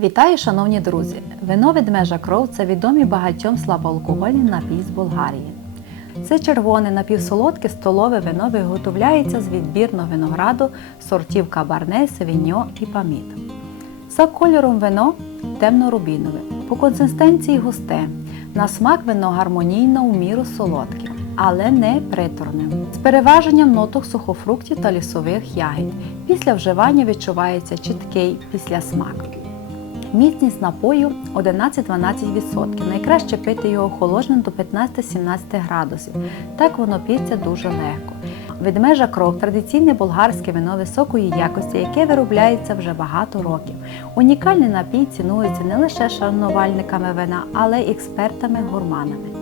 Вітаю, шановні друзі! Вино ведмежа кров це відомий багатьом слабоалкогольний напій з Болгарії. Це червоне напівсолодке столове вино виготовляється з відбірного винограду сортів Кабарне, Севіньо і Паміт. За кольором вино темно-рубінове, по консистенції густе. На смак вино гармонійно у міру солодке, але не приторне. З переваженням ноток сухофруктів та лісових ягід. Після вживання відчувається чіткий післясмак. Міцність напою 11-12%. Найкраще пити його холодним до 15-17 градусів. Так воно п'ється дуже легко. Ведмежа кров традиційне болгарське вино високої якості, яке виробляється вже багато років. Унікальний напій цінується не лише шанувальниками вина, але й експертами-гурманами.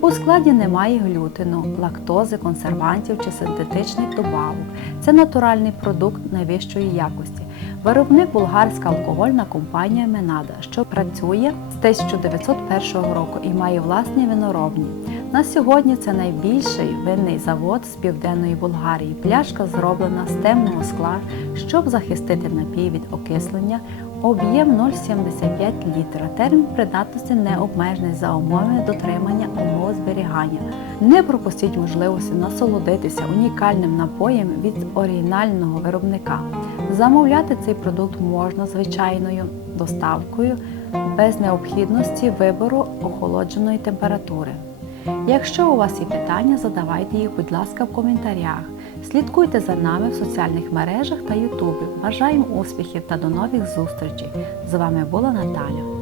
У складі немає глютину, лактози, консервантів чи синтетичних добавок. Це натуральний продукт найвищої якості. Виробник болгарська алкогольна компанія Менада, що працює з 1901 року і має власні виноробні. На сьогодні це найбільший винний завод з південної Болгарії. Пляшка зроблена з темного скла, щоб захистити напій від окислення. Об'єм 0,75 літра. Термін придатності не обмежений за умови дотримання умов зберігання. Не пропустіть можливості насолодитися унікальним напоєм від оригінального виробника. Замовляти цей продукт можна звичайною доставкою без необхідності вибору охолодженої температури. Якщо у вас є питання, задавайте їх, будь ласка, в коментарях. Слідкуйте за нами в соціальних мережах та Ютубі. Бажаємо успіхів та до нових зустрічей! З вами була Наталя.